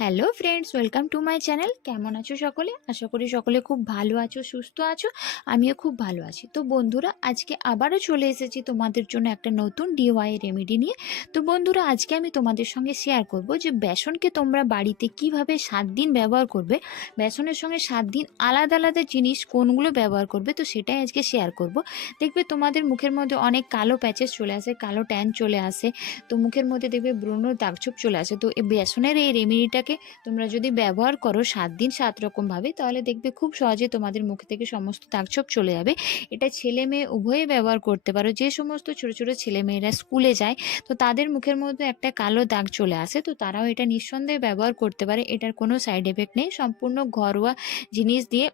Hello friends, welcome to my channel. কেমন আছো সকলে? আশা করি সকলে খুব ভালো আছো, সুস্থ আছো। আমিও খুব ভালো আছি। তো বন্ধুরা, আজকে আবারও চলে এসেছি তোমাদের জন্য একটা নতুন ডিওয়াই রেমেডি নিয়ে। তো বন্ধুরা, আজকে আমি তোমাদের সঙ্গে শেয়ার করব যে বেসনকে তোমরা বাড়িতে কিভাবে 7 দিন ব্যবহার করবে। বেসনের সঙ্গে 7 দিন আলাদা আলাদা জিনিস কোনগুলো ব্যবহার করবে, তো সেটাই আজকে শেয়ার করব। দেখবে তোমাদের মুখের মধ্যে অনেক কালো প্যাচেস চলে আসে, কালো ট্যান চলে আসে, তো মুখের মধ্যে দেখবে ব্রণ দাগছোপ চলে আসে। তো এই বেসনের এই রেমেডিটাকে তোমরা যদি ব্যবহার করো 7 দিন 7 রকমভাবে, তাহলে দেখবে খুব সহজে তোমাদের মুখ থেকে সমস্ত দাগছোপ চলে যাবে। এটা ছেলে মেয়ে উভয়ে ব্যবহার করতে পারো। যে সমস্ত ছোট ছোট ছেলে মেয়েরা স্কুলে যায়, তো তাদের মুখের মধ্যে একটা কালো দাগ চলে আসে, তো তারাও এটা নিঃসন্দেহে ব্যবহার করতে পারে। এটার কোনো সাইড এফেক্ট নেই, সম্পূর্ণ ঘরোয়া জিনিস দিয়ে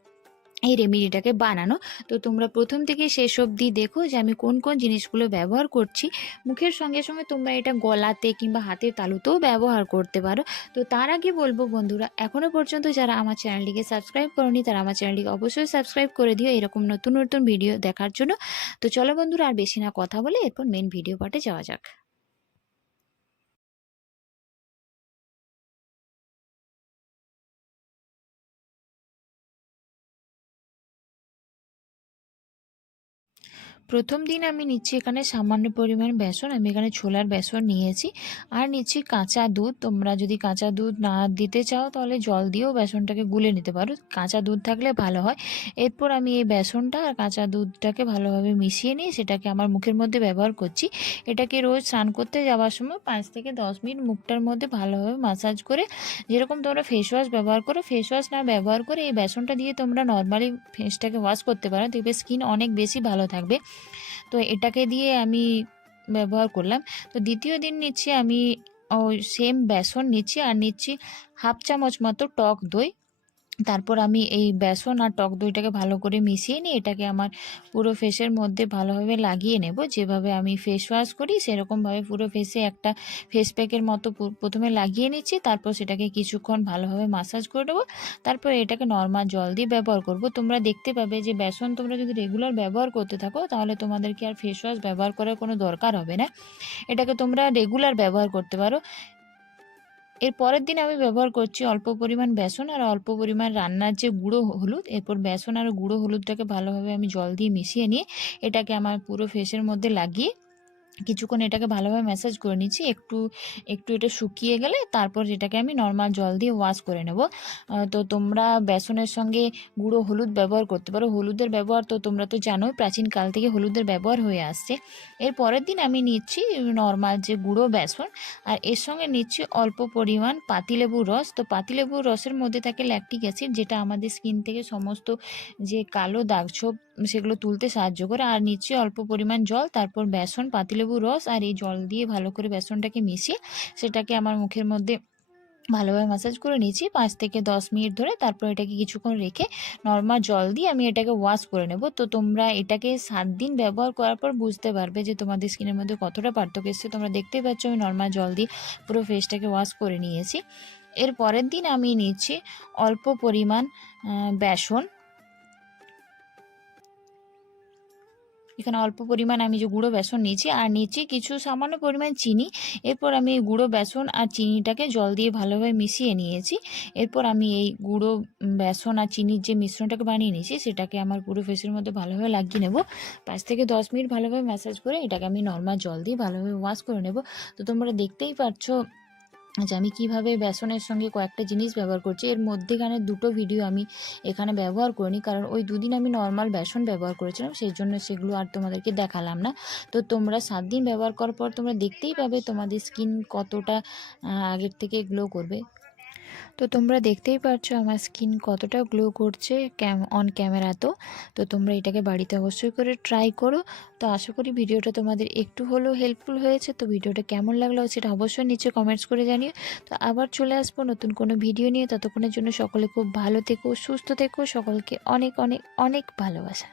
এই রেমেডিটাকে বানানো। তো তোমরা প্রথম থেকে শেষ অবধি দেখো যে আমি কোন কোন জিনিসগুলো ব্যবহার করছি। মুখের সঙ্গে সঙ্গে তোমরা এটা গলাতে কিংবা হাতের তালুতেও ব্যবহার করতে পারো। তো তার আগে বলবো বন্ধুরা, এখনও পর্যন্ত যারা আমার চ্যানেলটিকে সাবস্ক্রাইব করোনি, তারা আমার চ্যানেলটিকে অবশ্যই সাবস্ক্রাইব করে দিও এরকম নতুন নতুন ভিডিও দেখার জন্য। তো চলো বন্ধুরা, আর বেশি না কথা বলে এরপর মেন ভিডিও পার্টে যাওয়া যাক। প্রথম দিন আমি নিচ্ছি এখানে সামান্য পরিমাণ বেসন। আমি এখানে ছোলার বেসন নিয়েছি, আর নিচ্ছি কাঁচা দুধ। তোমরা যদি কাঁচা দুধ না দিতে চাও তাহলে জল দিয়েও বেসনটাকে গুলে নিতে পারো, কাঁচা দুধ থাকলে ভালো হয়। এরপর আমি এই বেসনটা আর কাঁচা দুধটাকে ভালোভাবে মিশিয়ে নিয়ে সেটাকে আমার মুখের মধ্যে ব্যবহার করছি। এটাকে রোজ স্নান করতে যাওয়ার সময় 5 থেকে 10 মিনিট মুখটার মধ্যে ভালোভাবে মাসাজ করে, যেরকম তোমরা ফেস ওয়াশ ব্যবহার করো, ফেস ওয়াশ না ব্যবহার করে এই বেসনটা দিয়ে তোমরা নর্মালি ফেসটাকে ওয়াশ করতে পারো, দেখবে স্কিন অনেক বেশি ভালো থাকবে। তো এটাকে দিয়ে আমি ব্যবহার করলাম। তো দ্বিতীয় দিন নিচ্ছি আমি ওই সেম বেসন নিচ্ছি, আর নিচ্ছি হাফ চামচ মতো টক দই। তারপর আমি এই বেসন আর টক দইটাকে ভালো করে মিশিয়ে নিয়ে এটাকে আমার পুরো ফেসের মধ্যে ভালোভাবে লাগিয়ে নেব। যেভাবে আমি ফেস ওয়াশ করি সেরকমভাবে পুরো ফেসে একটা ফেস প্যাকের মতো প্রথমে লাগিয়ে নিচ্ছি, তারপর সেটাকে কিছুক্ষণ ভালোভাবে মাসাজ করে নেবো। তারপর এটাকে নর্মাল জল দিয়ে ব্যবহার করব। তোমরা দেখতে পাবে যে বেসন তোমরা যদি রেগুলার ব্যবহার করতে থাকো তাহলে তোমাদেরকে আর ফেস ওয়াশ ব্যবহার করার কোনো দরকার হবে না। এটাকে তোমরা রেগুলার ব্যবহার করতে পারো। এর পরের দিন আমি ব্যবহার করছি অল্প পরিমাণ বেসন আর অল্প পরিমাণ রান্নার যে গুঁড়ো হলুদ। এরপর বেসন আর গুঁড়ো হলুদটাকে ভালোভাবে আমি জল দিয়ে মিশিয়ে নিয়ে এটাকে আমার পুরো ফেসের মধ্যে লাগিয়ে কিছুক্ষণ এটাকে ভালোভাবে ম্যাসাজ করে নিচ্ছি। একটু একটু এটা শুকিয়ে গেলে তারপর এটাকে আমি নর্মাল জল দিয়ে ওয়াশ করে নেব। তো তোমরা বেসনের সঙ্গে গুঁড়ো হলুদ ব্যবহার করতে পারো। হলুদের ব্যবহার তো তোমরা তো জানোই, প্রাচীনকাল থেকে হলুদের ব্যবহার হয়ে আসছে। এর পরের দিন আমি নিচ্ছি নর্মাল যে গুঁড়ো বেসন, আর এর সঙ্গে নিচ্ছি অল্প পরিমাণ পাতিলেবুর রস। তো পাতিলেবুর রসের মধ্যে থাকে ল্যাকটিক অ্যাসিড, যেটা আমাদের স্কিন থেকে সমস্ত যে কালো দাগছোপ সেগুলো তুলতে সাহায্য করে। আর নিচ্ছি অল্প পরিমাণ জল, তারপর বেসন, পাতিলেবুর রস আর এই জল দিয়ে ভালো করে বেসনটাকে মিশিয়ে সেটাকে আমার মুখের মধ্যে ভালোভাবে ম্যাসাজ করে নিচ্ছি 5 থেকে 10 মিনিট ধরে। তারপর এটাকে কিছুক্ষণ রেখে নর্মাল জল দিয়ে আমি এটাকে ওয়াশ করে নেব। তো তোমরা এটাকে 7 দিন ব্যবহার করার পর বুঝতে পারবে যে তোমাদের স্কিনের মধ্যে কতটা পার্থক্য এসেছে। তোমরা দেখতেই পাচ্ছ আমি নর্মাল জল দিয়ে পুরো ফেসটাকে ওয়াশ করে নিয়েছি। এর পরের দিন আমি নিচ্ছি অল্প পরিমাণ বেসন। এখানে অল্প পরিমাণ আমি যে গুঁড়ো বেসন নিয়েছি, আর নিচ্ছি কিছু সামান্য পরিমাণ চিনি। এরপর আমি এই গুঁড়ো বেসন আর চিনিটাকে জল দিয়ে ভালোভাবে মিশিয়ে নিয়েছি। এরপর আমি এই গুঁড়ো বেসন আর চিনির যে মিশ্রণটাকে বানিয়ে নিয়েছি সেটাকে আমার পুরো ফেসের মধ্যে ভালোভাবে লাগিয়ে নেব। 5 থেকে 10 মিনিট ভালোভাবে ম্যাসাজ করে এটাকে আমি নর্মাল জল দিয়ে ভালোভাবে ওয়াশ করে নেব। তো তোমরা দেখতেই পাচ্ছ যে আমি কিভাবে বেসনের সঙ্গে কয়েকটা জিনিস ব্যবহার করছি। এর মধ্যেখানে দুটো ভিডিও আমি এখানে ব্যবহার করিনি, কারণ ওই দুদিন আমি নর্মাল বেসন ব্যবহার করেছিলাম, সেই জন্য সেগুলো আর তোমাদেরকে দেখালাম না। তো তোমরা 7 দিন ব্যবহার করার পর তোমরা দেখতেই পাবে তোমাদের স্কিন কতটা আগের থেকে গ্লো করবে। তো তোমরা দেখতেই পাচ্ছ আমার স্কিন কতটা গ্লো করছে অন ক্যামেরা। তো তোমরা এটাকে বাড়িতে অবশ্যই করে ট্রাই করো। তো আশা করি ভিডিওটা তোমাদের একটু হলেও হেল্পফুল হয়েছে। তো ভিডিওটা কেমন লাগলো সেটা অবশ্যই নিচে কমেন্টস করে জানিও। তো আবার চলে আসবো নতুন কোনো ভিডিও নিয়ে। ততক্ষণের জন্য সকলে খুব ভালো থেকো, সুস্থ থেকো। সকলকে অনেক অনেক অনেক ভালোবাসা।